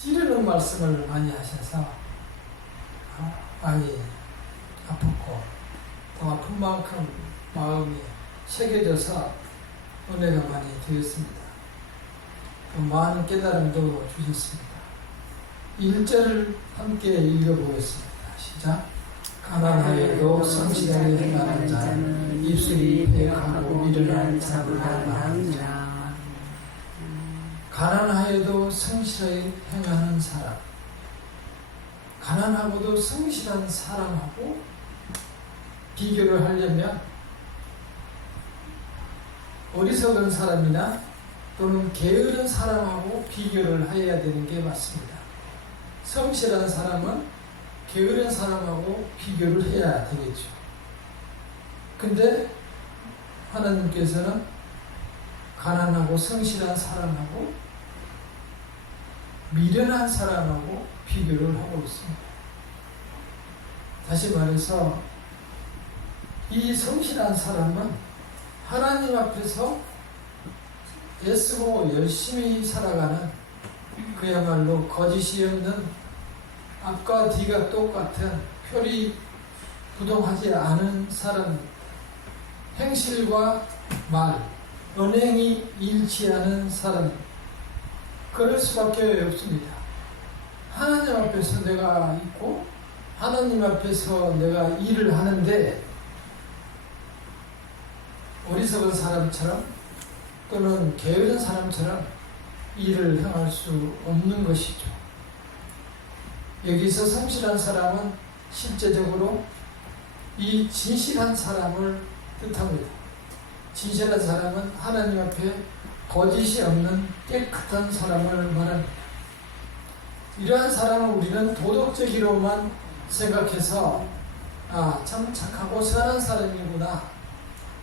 찌르는 말씀을 많이 하셔서 많이 아팠고 더 아픈 만큼 마음이 새겨져서 은혜가 많이 되었습니다. 또 많은 깨달음도 주셨습니다. 1절을 함께 읽어보겠습니다. 시작. 가난하여도 성실하게 행하는 자는 입술이 배역하고 미련한 자보다 나으니라. 가난하여도 성실하게 행하는 사람, 가난하고도 성실한 사람하고 비교를 하려면 어리석은 사람이나 또는 게으른 사람하고 비교를 해야 되는 게 맞습니다. 성실한 사람은 게으른 사람하고 비교를 해야 되겠죠. 근데 하나님께서는 가난하고 성실한 사람하고 미련한 사람하고 비교를 하고 있습니다. 다시 말해서 이 성실한 사람은 하나님 앞에서 애쓰고 열심히 살아가는 그야말로 거짓이 없는 앞과 뒤가 똑같은 표리 부동하지 않은 사람, 행실과 말, 언행이 일치하는 사람, 그럴 수밖에 없습니다. 하나님 앞에서 내가 있고 하나님 앞에서 내가 일을 하는데 어리석은 사람처럼 또는 게으른 사람처럼 일을 행할 수 없는 것이죠. 여기서 성실한 사람은 실제적으로 이 진실한 사람을 뜻합니다. 진실한 사람은 하나님 앞에 거짓이 없는 깨끗한 사람을 말합니다. 이러한 사람을 우리는 도덕적으로만 생각해서 참 착하고 선한 사람이구나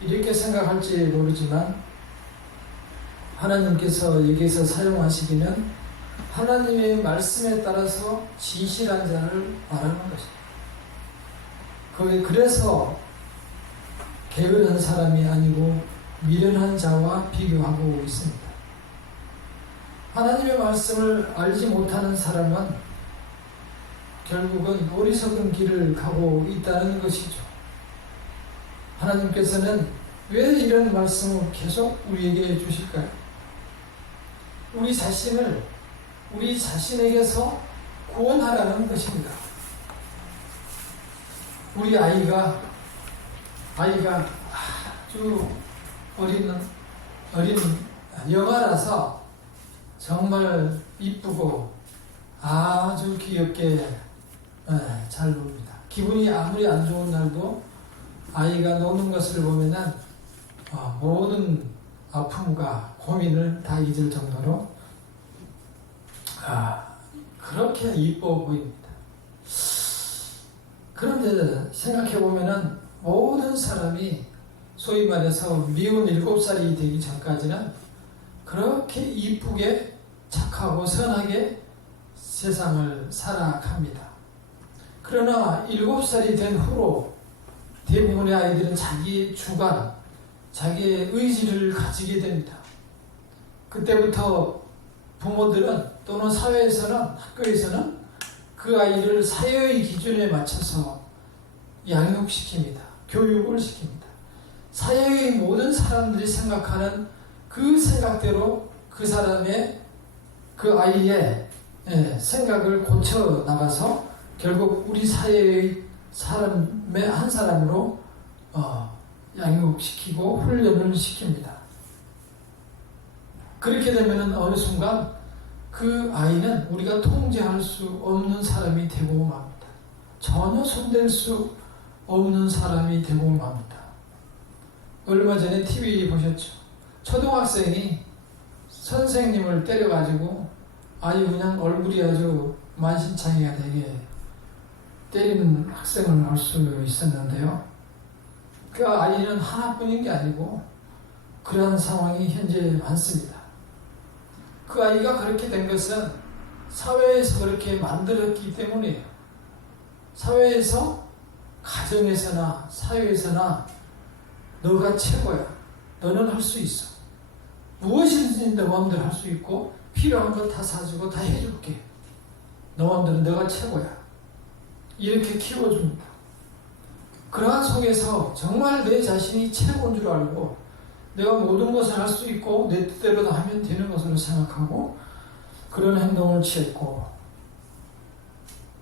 이렇게 생각할지 모르지만 하나님께서 여기서 사용하시기는 하나님의 말씀에 따라서 진실한 자를 말하는 것입니다. 그래서 게으른 사람이 아니고 미련한 자와 비교하고 있습니다. 하나님의 말씀을 알지 못하는 사람은 결국은 어리석은 길을 가고 있다는 것이죠. 하나님께서는 왜 이런 말씀을 계속 우리에게 주실까요? 우리 자신을 우리 자신에게서 구원하라는 것입니다. 우리 아이가 아주 어린 영아라서 정말 이쁘고 아주 귀엽게 잘 놉니다. 기분이 아무리 안 좋은 날도 아이가 노는 것을 보면은 모든 아픔과 고민을 다 잊을 정도로 그렇게 이뻐 보입니다. 그런데 생각해 보면은 모든 사람이 소위 말해서 미운 7살이 되기 전까지는 그렇게 이쁘게 착하고 선하게 세상을 살아갑니다. 그러나 7살이 된 후로 대부분의 아이들은 자기의 주관, 자기의 의지를 가지게 됩니다. 그때부터 부모들은 또는 사회에서는 학교에서는 그 아이를 사회의 기준에 맞춰서 양육시킵니다. 교육을 시킵니다. 사회의 모든 사람들이 생각하는 그 생각대로 그 사람의 그 아이의 생각을 고쳐 나가서 결국 우리 사회의 사람의 한 사람으로 양육시키고 훈련을 시킵니다. 그렇게 되면 어느 순간 그 아이는 우리가 통제할 수 없는 사람이 되고 맙니다. 전혀 손댈 수 없는 사람이 되고 맙니다. 얼마 전에 TV 보셨죠? 초등학생이 선생님을 때려가지고 아주 그냥 얼굴이 아주 만신창이가 되게 때리는 학생을 볼 수 있었는데요. 그 아이는 하나뿐인 게 아니고 그런 상황이 현재 많습니다. 그 아이가 그렇게 된 것은 사회에서 그렇게 만들었기 때문이에요. 사회에서, 가정에서나 사회에서나 너가 최고야. 너는 할 수 있어. 무엇이든지 너 마음대로 할 수 있고 필요한 거 다 사주고 다 해줄게. 너만들은 내가 최고야. 이렇게 키워줍니다. 그러한 속에서 정말 내 자신이 최고인 줄 알고 내가 모든 것을 할 수 있고 내 뜻대로 다 하면 되는 것으로 생각하고 그런 행동을 취했고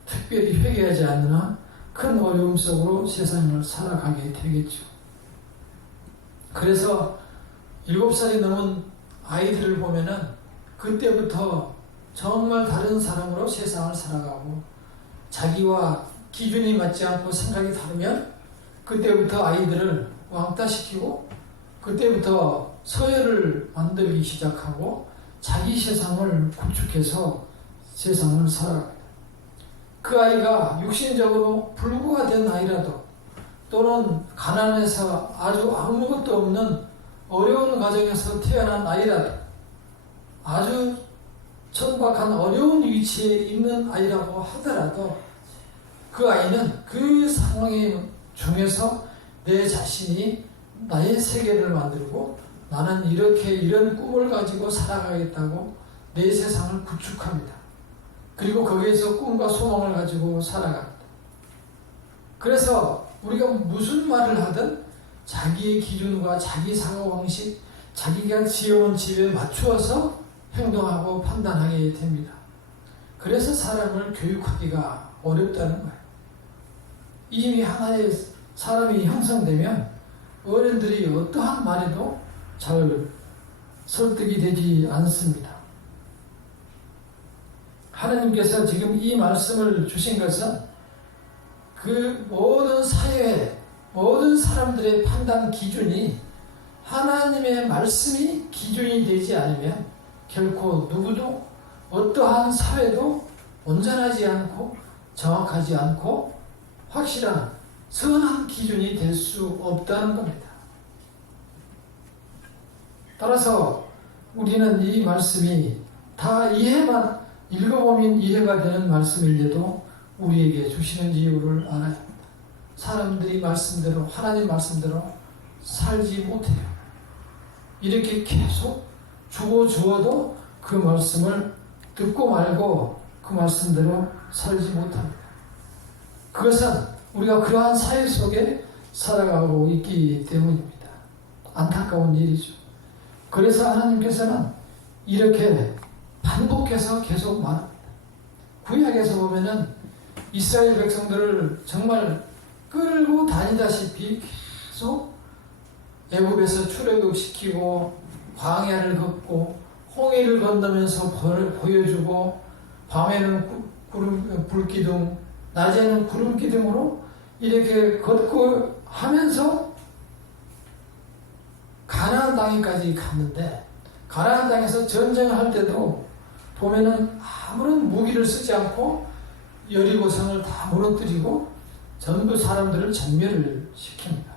특별히 회개하지 않는 한 큰 어려움 속으로 세상을 살아가게 되겠죠. 그래서 7살이 넘은 아이들을 보면은 그때부터 정말 다른 사람으로 세상을 살아가고 자기와 기준이 맞지 않고 생각이 다르면 그때부터 아이들을 왕따시키고 그때부터 서열을 만들기 시작하고 자기 세상을 구축해서 세상을 살아갑니다. 그 아이가 육신적으로 불구가 된 아이라도 또는 가난해서 아주 아무것도 없는 어려운 가정에서 태어난 아이라도 아주 천박한 어려운 위치에 있는 아이라고 하더라도 그 아이는 그 상황 중에서 내 자신이 나의 세계를 만들고 나는 이렇게 이런 꿈을 가지고 살아가겠다고 내 세상을 구축합니다. 그리고 거기에서 꿈과 소망을 가지고 살아갑니다. 그래서 우리가 무슨 말을 하든 자기의 기준과 자기 사고방식, 자기가 지어온 집에 맞추어서 행동하고 판단하게 됩니다. 그래서 사람을 교육하기가 어렵다는 거예요. 이미 하나의 사람이 형성되면 어른들이 어떠한 말에도 잘 설득이 되지 않습니다. 하나님께서 지금 이 말씀을 주신 것은 그 모든 사회, 모든 사람들의 판단 기준이 하나님의 말씀이 기준이 되지 않으면 결코 누구도 어떠한 사회도 온전하지 않고 정확하지 않고 확실한 선한 기준이 될 수 없다는 겁니다. 따라서 우리는 이 말씀이 다 읽어보면 이해가 되는 말씀인데도 우리에게 주시는 이유를 알아야 합니다. 사람들이 말씀대로 하나님 말씀대로 살지 못해요. 이렇게 계속 주어도 그 말씀을 듣고 말고 그 말씀대로 살지 못합니다. 그것은 우리가 그러한 사회 속에 살아가고 있기 때문입니다. 안타까운 일이죠. 그래서 하나님께서는 이렇게 반복해서 계속 말합니다. 구약에서 보면은 이스라엘 백성들을 정말 끌고 다니다시피 계속 애굽에서 출애굽시키고 광야를 걷고 홍해를 건너면서 보여주고 밤에는 불기둥, 낮에는 구름기둥으로 이렇게 걷고 하면서 가나안 땅에까지 갔는데 가나안 땅에서 전쟁을 할 때도 보면은 아무런 무기를 쓰지 않고 여리고성을 다 무너뜨리고 전부 사람들을 전멸을 시킵니다.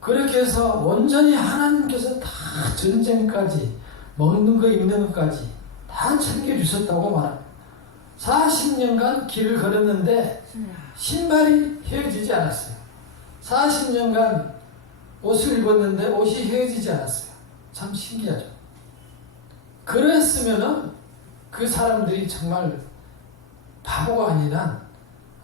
그렇게 해서 온전히 하나님께서 다 전쟁까지 먹는 거 입는 것까지 다 챙겨주셨다고 말합니다. 40년간 길을 걸었는데 신발이 헤어지지 않았어요. 40년간 옷을 입었는데 옷이 헤어지지 않았어요. 참 신기하죠. 그랬으면은 그 사람들이 정말 바보가 아니라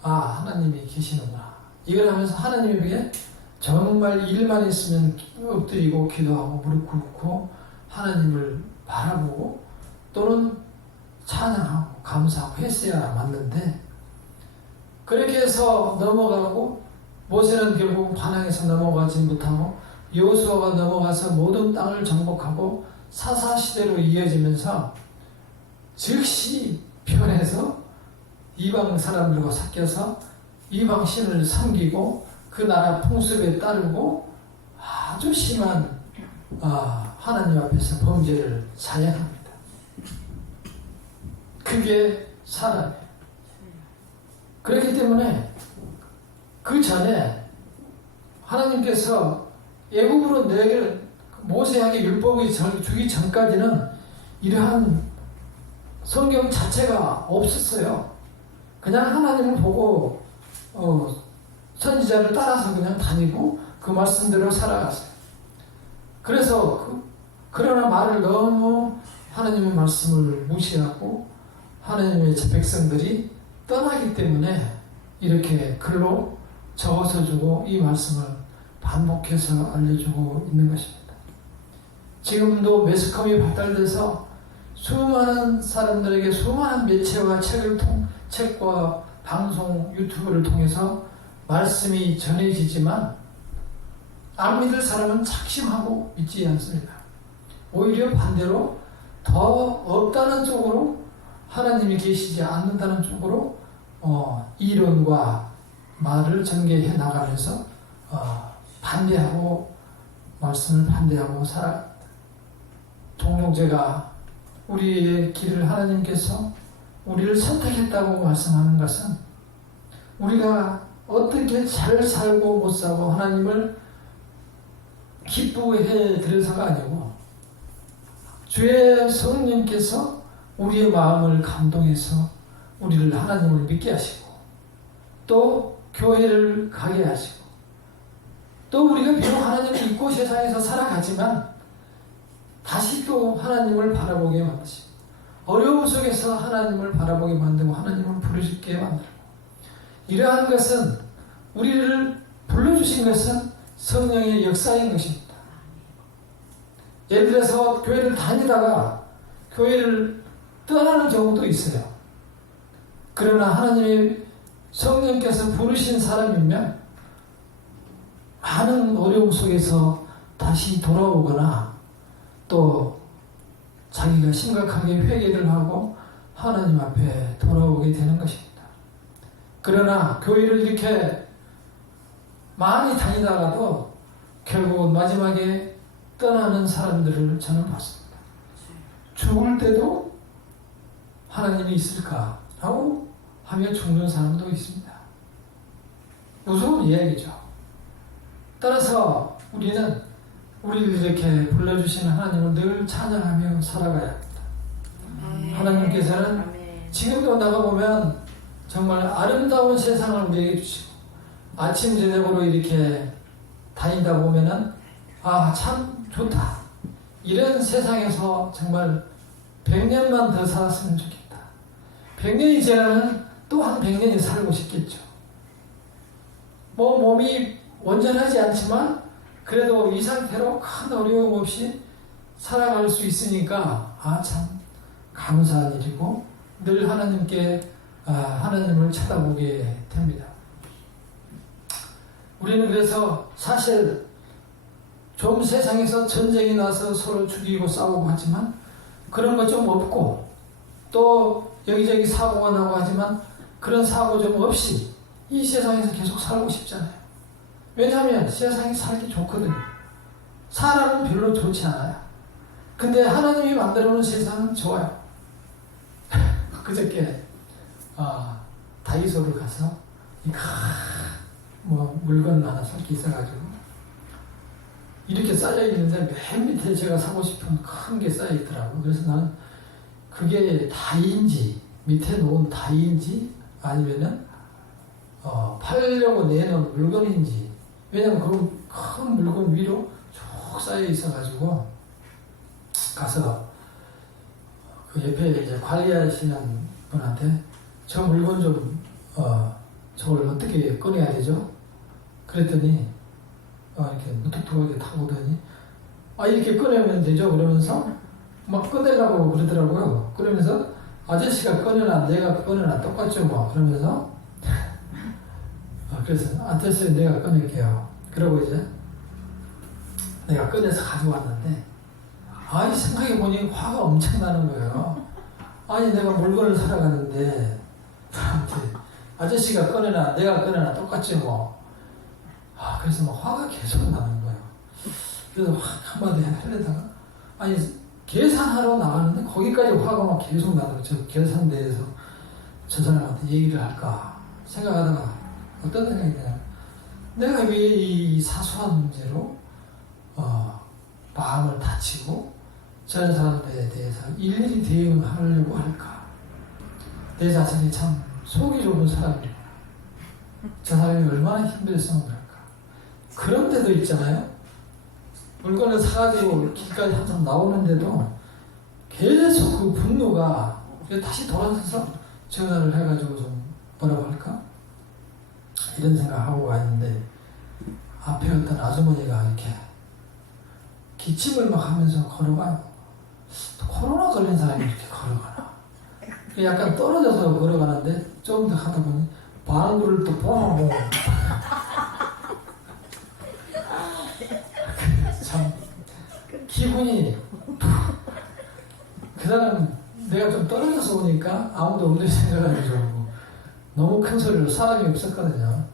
하나님이 계시는구나. 이걸 하면서 하나님에게 정말 일만 있으면 엎드리고 기도하고 무릎 꿇고 하나님을 바라보고 또는 찬양하고 감사하고 했어야 맞는데 그렇게 해서 넘어가고 모세는 결국 반항에서 넘어가지 못하고 여호수아가 넘어가서 모든 땅을 정복하고 사사시대로 이어지면서 즉시 변해서 이방 사람들과 섞여서 이방 신을 섬기고 그 나라 풍습에 따르고 아주 심한 하나님 앞에서 범죄를 자행합니다. 그게 사람이에요. 그렇기 때문에 그 전에 하나님께서 애굽으로 모세에게 율법이 주기 전까지는 이러한 성경 자체가 없었어요. 그냥 하나님을 보고 선지자를 따라서 그냥 다니고 그 말씀대로 살아갔어요. 그래서 그러나 말을 너무 하나님의 말씀을 무시하고 하나님의 백성들이 떠나기 때문에 이렇게 글로 적어서 주고 이 말씀을 반복해서 알려주고 있는 것입니다. 지금도 매스컴이 발달돼서 수많은 사람들에게 수많은 매체와 책과 방송, 유튜브를 통해서 말씀이 전해지지만 안 믿을 사람은 착심하고 믿지 않습니다. 오히려 반대로 더 없다는 쪽으로, 하나님이 계시지 않는다는 쪽으로 이론과 말을 전개해 나가면서 반대하고 말씀을 반대하고 살아갑니다. 동룡제가 우리의 길을 하나님께서 우리를 선택했다고 말씀하는 것은 우리가 어떻게 잘 살고 못 살고 하나님을 기쁘게 드려서가 아니고 주의 성령님께서 우리의 마음을 감동해서 우리를 하나님을 믿게 하시고 또 교회를 가게 하시고 또 우리가 비록 하나님을 믿고 세상에서 살아가지만 다시 또 하나님을 바라보게 만드시고 어려움 속에서 하나님을 바라보게 만들고 하나님을 부르시게 만들고 이러한 것은 우리를 불러주신 것은 성령의 역사인 것입니다. 예를 들어서 교회를 다니다가 교회를 떠나는 경우도 있어요. 그러나 하나님의 성령께서 부르신 사람이면 많은 어려움 속에서 다시 돌아오거나 또 자기가 심각하게 회개를 하고 하나님 앞에 돌아오게 되는 것입니다. 그러나 교회를 이렇게 많이 다니다가도 결국은 마지막에 떠나는 사람들을 저는 봤습니다. 죽을 때도 하나님이 있을까? 라고 하며 죽는 사람도 있습니다. 무서운 이야기죠. 따라서 우리는 우리를 이렇게 불러주시는 하나님을 늘 찬양하며 살아가야 합니다. 하나님께서는 지금도 나가보면 정말 아름다운 세상을 우리에게 주시고 아침 저녁으로 이렇게 다니다 보면은 참 좋다. 이런 세상에서 정말 100년만 더 살았으면 좋겠다. 100년이 지나면 또 한 100년이 살고 싶겠죠. 몸이 온전하지 않지만 그래도 이 상태로 큰 어려움 없이 살아갈 수 있으니까 참 감사한 일이고 늘 하나님께 하나님을 쳐다보게 됩니다. 우리는 그래서 사실 좀 세상에서 전쟁이 나서 서로 죽이고 싸우고 하지만 그런 거 좀 없고 또 여기저기 사고가 나고 하지만 그런 사고 좀 없이 이 세상에서 계속 살고 싶잖아요. 왜냐하면 세상이 살기 좋거든요. 사람은 별로 좋지 않아요. 근데 하나님이 만들어 놓은 세상은 좋아요. 그저께 다이소를 가서 물건 하나 살 게 있어가지고 이렇게 쌓여 있는데 맨 밑에 제가 사고 싶은 큰 게 쌓여 있더라고요. 그래서 나는 그게 다이인지 밑에 놓은 다이인지 아니면은 팔려고 내놓은 물건인지, 왜냐면 그런 큰 물건 위로 쭉 쌓여 있어가지고 가서 그 옆에 이제 관리하시는 분한테 저 물건 좀 저걸 어떻게 꺼내야 되죠? 그랬더니 이렇게 무뚝뚝하게 타고 오더니 이렇게 꺼내면 되죠? 그러면서 막 꺼내라고 그러더라고요. 그러면서 아저씨가 꺼내나 내가 꺼내나 똑같죠 뭐. 그러면서 그래서 됐어요, 내가 꺼낼게요. 그러고 이제 내가 꺼내서 가져왔는데 생각해보니 화가 엄청 나는 거예요. 내가 물건을 사러 갔는데 아저씨가 꺼내나 내가 꺼내나 똑같지 뭐. 그래서 막 화가 계속 나는 거예요. 그래서 한마디 하려다가 계산하러 나가는데 거기까지 화가 막 계속 나는 거예요. 저 계산대에서 저 사람한테 얘기를 할까 생각하다가 어떤 생각이 드냐면 내가 왜 이 사소한 문제로 마음을 다치고 저런 사람들에 대해서 일일이 대응하려고 할까. 내 자신이 참 속이 좁은 사람이구나. 저 사람이 얼마나 힘들었으면 그럴까. 그런 데도 있잖아요. 물건을 사가지고 길까지 항상 나오는데도 계속 그 분노가 다시 돌아서서 전화를 해가지고 좀 뭐라고 할까? 이런 생각하고 갔는데 앞에 어떤 아주머니가 이렇게 기침을 막 하면서 걸어가요. 코로나 걸린 사람이 이렇게 걸어가나. 약간 떨어져서 걸어가는데 좀 더 하다 보니 방구를 또 뽕뽕. 참 기분이 그 사람 내가 좀 떨어져서 오니까 아무도 없는 생각이 들고 너무 큰 소리로 사람이 없었거든요.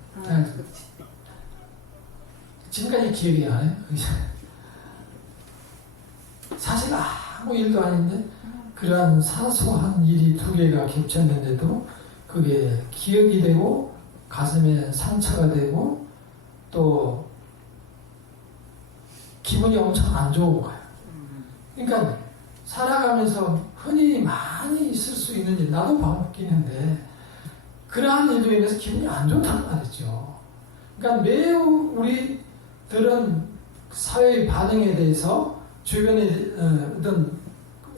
지금까지 기억이 나네. 사실 아무 일도 아닌데 그러한 사소한 일이 두 개가 겹쳤는데도 그게 기억이 되고 가슴에 상처가 되고 또 기분이 엄청 안 좋은 거예요. 그러니까 살아가면서 흔히 많이 있을 수 있는 일, 나도 바뀌는데 그러한 일로 인해서 기분이 안 좋단 말이죠. 그러니까 매우 우리들은 사회의 반응에 대해서 주변의 어떤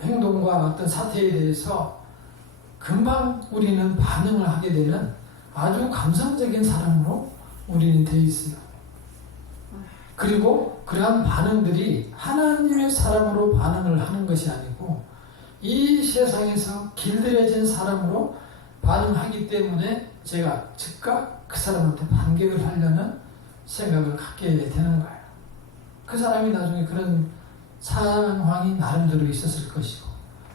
행동과 어떤 사태에 대해서 금방 우리는 반응을 하게 되는 아주 감성적인 사람으로 우리는 되어 있어요. 그리고 그러한 반응들이 하나님의 사람으로 반응을 하는 것이 아니고 이 세상에서 길들여진 사람으로 반응하기 때문에 제가 즉각 그 사람한테 반격을 하려는 생각을 갖게 되는 거예요. 그 사람이 나중에 그런 상황이 나름대로 있었을 것이고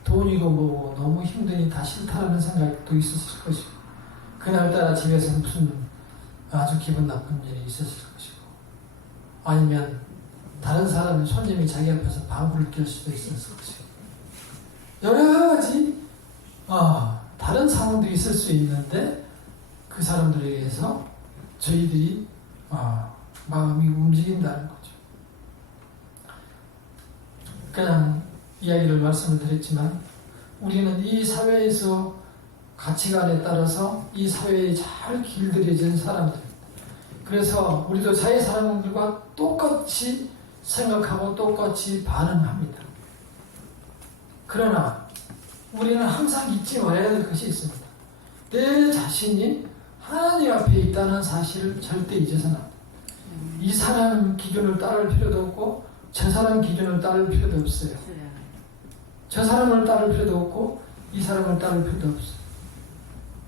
돈이고 뭐고 너무 힘드니 다 싫다라는 생각도 있었을 것이고 그날따라 집에서 무슨 아주 기분 나쁜 일이 있었을 것이고 아니면 다른 사람은 손님이 자기 앞에서 방구를 낄 수도 있었을 것이고 여러 가지 다른 상황도 있을 수 있는데 그 사람들에 의해서 저희들이 마음이 움직인다는 거죠. 그냥 이야기를 말씀을 드렸지만 우리는 이 사회에서 가치관에 따라서 이 사회에 잘 길들여진 사람들입니다. 그래서 우리도 사회 사람들과 똑같이 생각하고 똑같이 반응합니다. 그러나 우리는 항상 잊지 말아야 될 것이 있습니다. 내 자신이 하나님 앞에 있다는 사실을 절대 잊어서는 안 됩니다. 이 사람 기준을 따를 필요도 없고 저 사람 기준을 따를 필요도 없어요. 저 사람을 따를 필요도 없고 이 사람을 따를 필요도 없어요.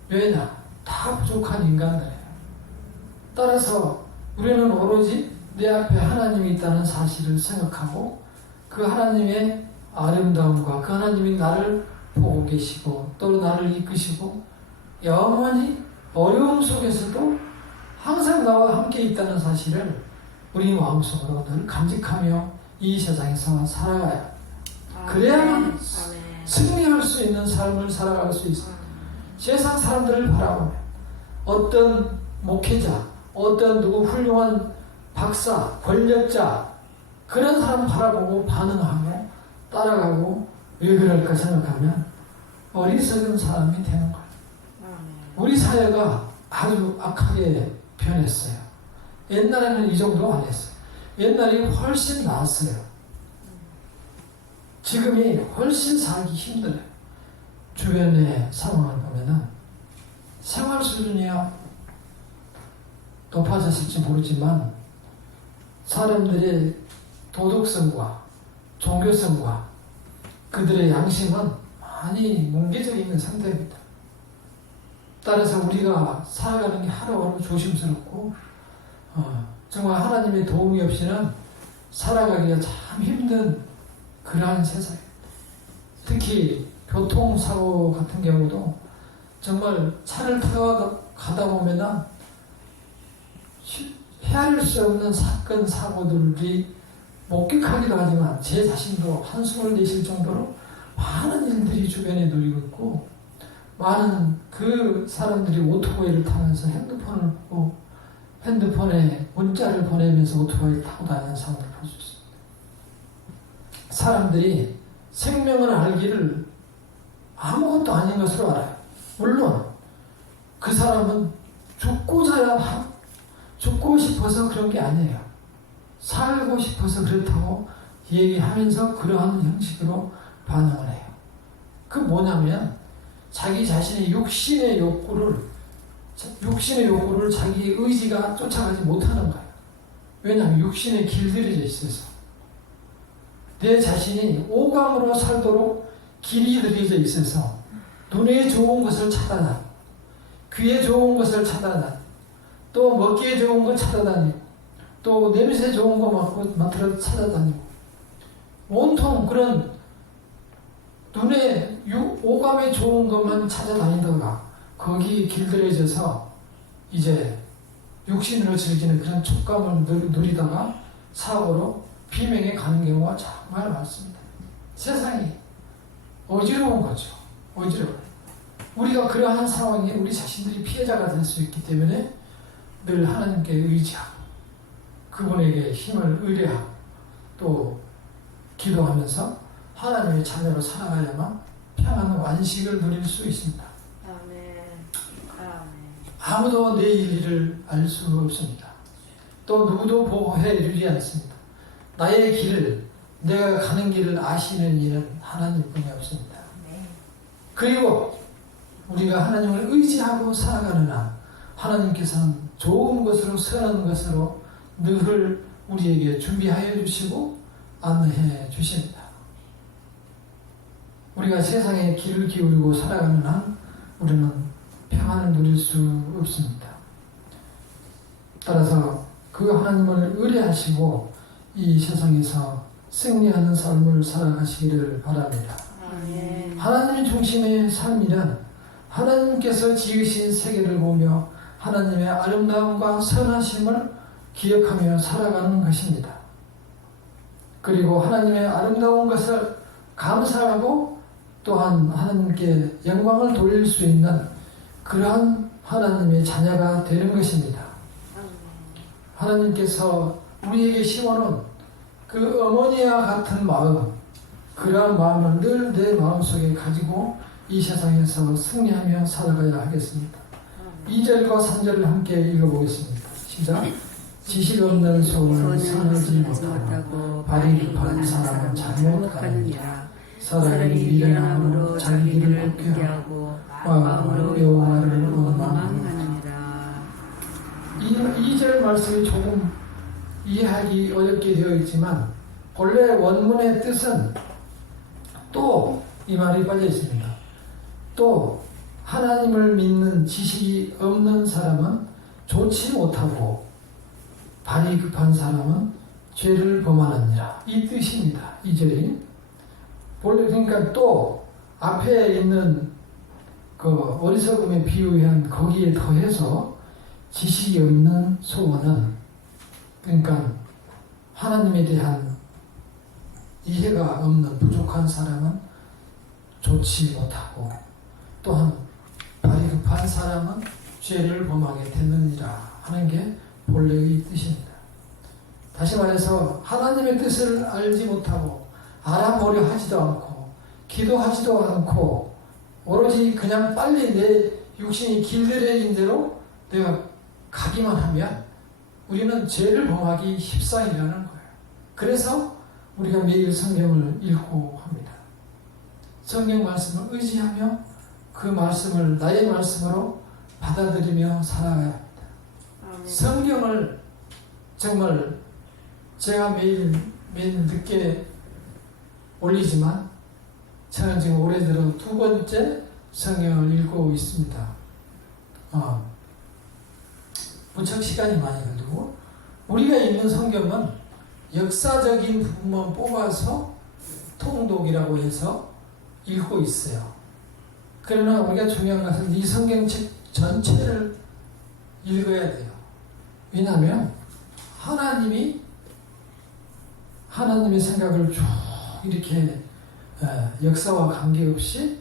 왜냐? 다 부족한 인간들이에요. 따라서 우리는 오로지 내 앞에 하나님이 있다는 사실을 생각하고 그 하나님의 아름다움과 그 하나님이 나를 보고 계시고 또 나를 이끄시고 영원히 어려움 속에서도 항상 나와 함께 있다는 사실을 우리 마음속으로 늘 간직하며 이 세상에서 살아가야 그래야만 승리할 수 있는 삶을 살아갈 수 있습니다. 세상 사람들을 바라보면 어떤 목회자, 어떤 누구 훌륭한 박사, 권력자 그런 사람 바라보고 반응하고 따라가고 왜 그럴까 생각하면 어리석은 사람이 되는 거예요. 우리 사회가 아주 악하게 변했어요. 옛날에는 이 정도 안 했어요. 옛날이 훨씬 나았어요. 지금이 훨씬 살기 힘들어요. 주변의 상황을 보면은 생활 수준이야 높아졌을지 모르지만 사람들의 도덕성과 종교성과 그들의 양심은 많이 뭉개져 있는 상태입니다. 따라서 우리가 살아가는 게 하루하루 조심스럽고 정말 하나님의 도움이 없이는 살아가기가 참 힘든 그러한 세상입니다. 특히 교통사고 같은 경우도 정말 차를 타고 가다 보면은 헤아릴 수 없는 사건, 사고들이 목격하기도 하지만 제 자신도 한숨을 내쉴 정도로 많은 일들이 주변에 누리고 있고 많은 그 사람들이 오토바이를 타면서 핸드폰을 보고 핸드폰에 문자를 보내면서 오토바이를 타고 다니는 상황을 볼 수 있습니다. 사람들이 생명을 알기를 아무것도 아닌 것으로 알아요. 물론 그 사람은 죽고 싶어서 그런 게 아니에요. 살고 싶어서 그렇다고 얘기하면서 그러한 형식으로 반응을 해요. 그 뭐냐면 자기 자신의 육신의 욕구를 자기 의지가 쫓아가지 못하는 거예요. 왜냐하면 육신에 길들여져 있어서. 내 자신이 오감으로 살도록 길이 들여져 있어서 눈에 좋은 것을 찾아다니고 귀에 좋은 것을 찾아다니고 또 먹기에 좋은 것 찾아다니고 또 냄새 좋은 거 맡으러 찾아다니고 온통 그런 눈에 오감에 좋은 것만 찾아다니다가 거기에 길들여져서 이제 육신으로 즐기는 그런 촉감을 누리다가 사고로 비명에 가는 경우가 정말 많습니다. 세상이 어지러운 거죠. 어지러워요. 우리가 그러한 상황에 우리 자신들이 피해자가 될 수 있기 때문에 늘 하나님께 의지하고 그분에게 힘을 의뢰하고 또 기도하면서 하나님의 자녀로 살아가야만 평안한 완식을 누릴 수 있습니다. 아무도 내일 일을 알 수 없습니다. 또 누구도 보호해 주지 않습니다. 나의 길을, 내가 가는 길을 아시는 이는 하나님뿐이 없습니다. 그리고 우리가 하나님을 의지하고 살아가는 한 하나님께서는 좋은 것으로 선한 것으로 늘 우리에게 준비하여 주시고 안내해 주십니다. 우리가 세상에 길을 기울이고 살아가는 한 우리는 평안을 누릴 수 없습니다. 따라서 그 하나님을 의뢰하시고 이 세상에서 승리하는 삶을 살아가시기를 바랍니다. 하나님 중심의 삶이란 하나님께서 지으신 세계를 보며 하나님의 아름다움과 선하심을 기억하며 살아가는 것입니다. 그리고 하나님의 아름다운 것을 감사하고 또한 하나님께 영광을 돌릴 수 있는 그러한 하나님의 자녀가 되는 것입니다. 하나님께서 우리에게 심어놓은 그 어머니와 같은 마음, 그러한 마음을 늘 내 마음속에 가지고 이 세상에서 승리하며 살아가야 하겠습니다. 2절과 3절을 함께 읽어보겠습니다. 시작. 지식 없는 소원은 선하지 못하고 발이 급한 사람은 잘못 가느니라. 사람이 미련함으로 자기 길을 굽게 하고 마음으로 여호와를 원망하느니라. 2절 말씀이 조금 이해하기 어렵게 되어 있지만 본래 원문의 뜻은 또 이 말이 빠져 있습니다. 또 하나님을 믿는 지식이 없는 사람은 좋지 못하고 발이 급한 사람은 죄를 범하느니라. 이 뜻입니다. 2절이. 본래 그러니까 또 앞에 있는 그 어리석음에 비유한 거기에 더해서 지식이 없는 소원은 그러니까 하나님에 대한 이해가 없는 부족한 사람은 좋지 못하고 또한 발이 급한 사람은 죄를 범하게 되느니라 하는 게 본래의 뜻입니다. 다시 말해서 하나님의 뜻을 알지 못하고 알아보려 하지도 않고 기도하지도 않고 오로지 그냥 빨리 내 육신이 길들여진 대로 내가 가기만 하면 우리는 죄를 범하기 십상이라는 거예요. 그래서 우리가 매일 성경을 읽고 합니다. 성경 말씀을 의지하며 그 말씀을 나의 말씀으로 받아들이며 살아가야 합니다. 성경을 정말 제가 매일 늦게 올리지만 저는 지금 올해 들어 2번째 성경을 읽고 있습니다. 무척 시간이 많이 걸리고 우리가 읽는 성경은 역사적인 부분만 뽑아서 통독이라고 해서 읽고 있어요. 그러나 우리가 중요한 것은 이 성경책 전체를 읽어야 돼요. 왜냐하면 하나님의 생각을 쭉 이렇게 역사와 관계없이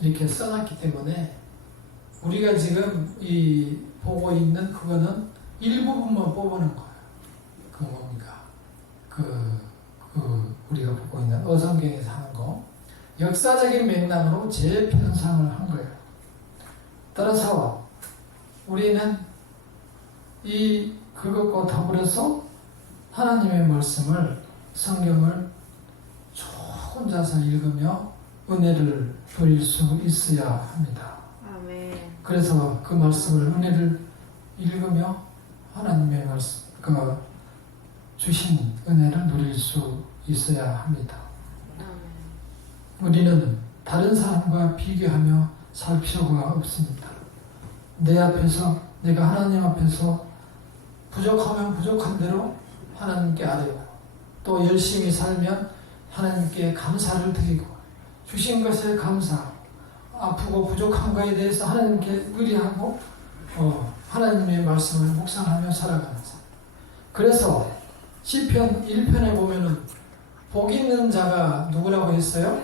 이렇게 써놨기 때문에 우리가 지금 이 보고 있는 그거는 일부분만 뽑아놓은 거예요. 그 뭡니까? 우리가 보고 있는 어성경에서 하는 거. 역사적인 맥락으로 재편상을 한 거예요. 따라서 우리는 그것과 더불어서 하나님의 말씀을 성경을 쭉 혼자서 읽으며 은혜를 누릴 수 있어야 합니다. 아멘. 그래서 그 말씀을 은혜를 읽으며 하나님의 말씀, 주신 은혜를 누릴 수 있어야 합니다. 우리는 다른 사람과 비교하며 살 필요가 없습니다. 내 앞에서, 내가 하나님 앞에서 부족하면 부족한 대로 하나님께 아뢰고, 또 열심히 살면 하나님께 감사를 드리고, 주신 것에 감사하고, 아프고 부족한 것에 대해서 하나님께 의뢰하고, 하나님의 말씀을 묵상하며 살아가는 삶. 그래서 시편 1편에 보면은 복 있는 자가 누구라고 했어요?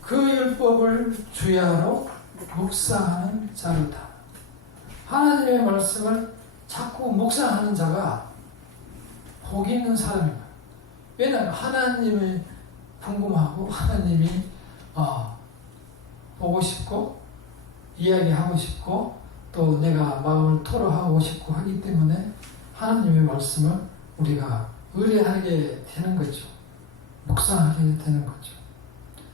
그 율법을 주야로 묵상하는 자로다. 하나님의 말씀을 자꾸 묵상하는 자가 복 있는 사람입니다. 왜냐하면 하나님이 궁금하고 하나님이 보고 싶고 이야기하고 싶고 또 내가 마음을 토로하고 싶고 하기 때문에 하나님의 말씀을 우리가 의뢰하게 되는 거죠. 묵상하게 되는 거죠.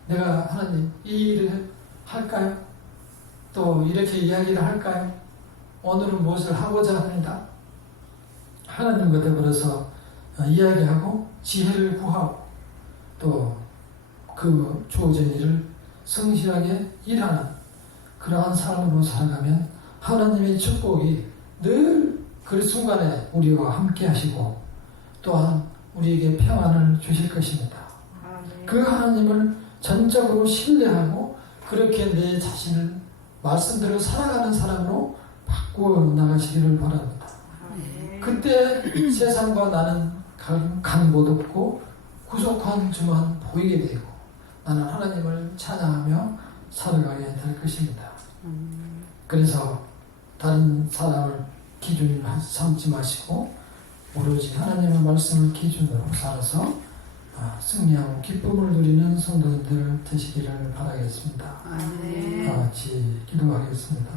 내가 하나님 이 일을 할까요? 또 이렇게 이야기를 할까요? 오늘은 무엇을 하고자 합니다. 하나님과 더불어서 이야기하고 지혜를 구하고 또 그 주어진 일을 성실하게 일하는 그러한 삶으로 살아가면 하나님의 축복이 늘 그 순간에 우리와 함께 하시고 또한 우리에게 평안을 주실 것입니다. 그 하나님을 전적으로 신뢰하고 그렇게 내 자신을 말씀대로 살아가는 사람으로 바꾸어 나가시기를 바랍니다. 그때 세상과 나는 간 곳 없고 구속한 주만 보이게 되고 나는 하나님을 찬양하며 살아가게 될 것입니다. 그래서 다른 사람을 기준으로 삼지 마시고 오로지 하나님의 말씀을 기준으로 살아서 승리하고 기쁨을 누리는 성도들 되시기를 바라겠습니다. 다 같이 기도하겠습니다.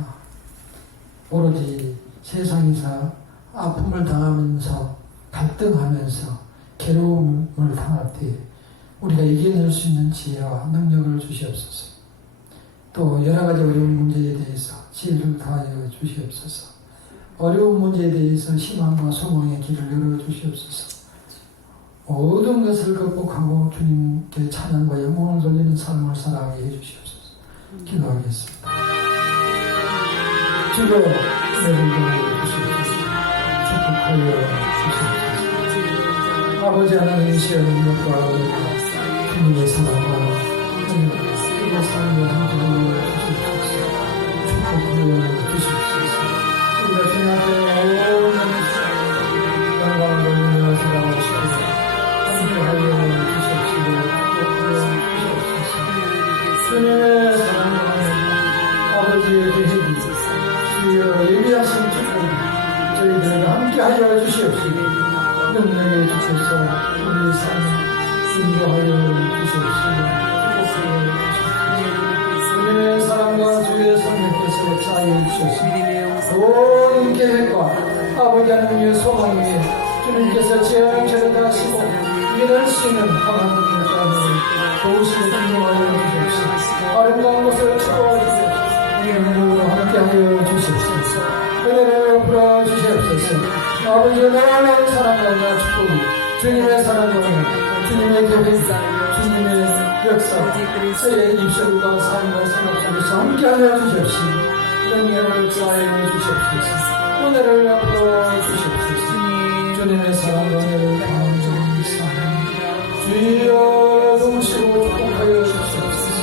오로지 세상에서 아픔을 당하면서 갈등하면서 괴로움을 당할 때 우리가 이겨낼 수 있는 지혜와 능력을 주시옵소서. 또 여러 가지 어려운 문제에 대해서 지혜를 다하여 주시옵소서. 어려운 문제에 대해서 희망과 소망의 길을 열어주시옵소서. 모든 것을 극복하고 주님께 찬양과 영광을 돌리는 삶을 살아가게 해주시옵소서. 기도하겠습니다. 주여 은혜를 주시옵소서. 축복하여 주시옵소서. 아버지 하나님 시의 능력과 은혜가 주님의 사랑과 은혜가 삶의 한국을 주시옵소서. 축복하여 주시옵소서. 우리가 주님 앞에 오는 영광을 돌리며 살아가시옵소서. 함께하여 주시옵시고 축복하여 주시옵소서. 주님의 사랑과 아버지의 계획이 주여 예비하신 축복 저희들과 함께하여 주시옵시고 능력에 주셔서 우리 삶을 인도하여 주시옵시고 축복하여 주시옵소서. 주님의 사랑과 주의 성령께서 자유해 주시옵시고 모든 계획과 아버지 하나님의 소망 위에 주님께서 지혜를 하시고 이해할 수 있는 하나님의 땅을 도우시고 인도하여 주시옵소서. 아름다운 것을 추구하여 주시옵소서. 은혜로 함께하여 주시옵소서. 은혜를 풀어 주시옵소서. 아버지의 놀라운 사랑과 축복이 주님의 사랑과 주님의 계획 주님의 역사 저희의 입술과 삶과 생각 속에서 함께하여 주시옵소서. 능력을 쌓여 주시옵소서. 은혜를 베풀어 주시옵소서. 주님의 사랑과 은혜를 감사합니다. 주여 도우시고 축복하여 주시옵소서.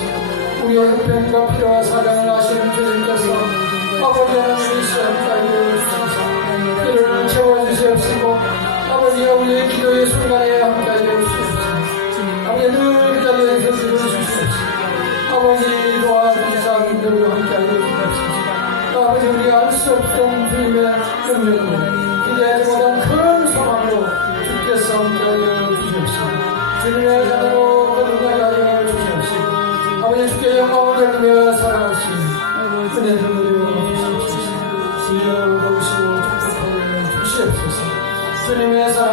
우리의 형편과 필요와 사랑을 아시는 주님께서 아버지 하나님의 시간까지 주셔서 필요를 채워주시옵시고 아버지가 우리의 기도의 순간에 함께하여 주시옵소서. 아버지 늘 그 자리에서 들어주시옵소서. 아버지와 감사함들로 함께하여 주시옵소서. 아버지 우리가 알 수 없던 주님의 능력으로 기대하지 못한 큰 소망으로 주께서 함께하여 주시옵시고 주님의 자녀로 거듭나게 하여 주시옵시고 아버지 주께 영광을 돌리며 살아갈 수 있는 은혜를 누려 주시옵소서. 주여 보시고 축복하여 주시옵소서. 주님의 사랑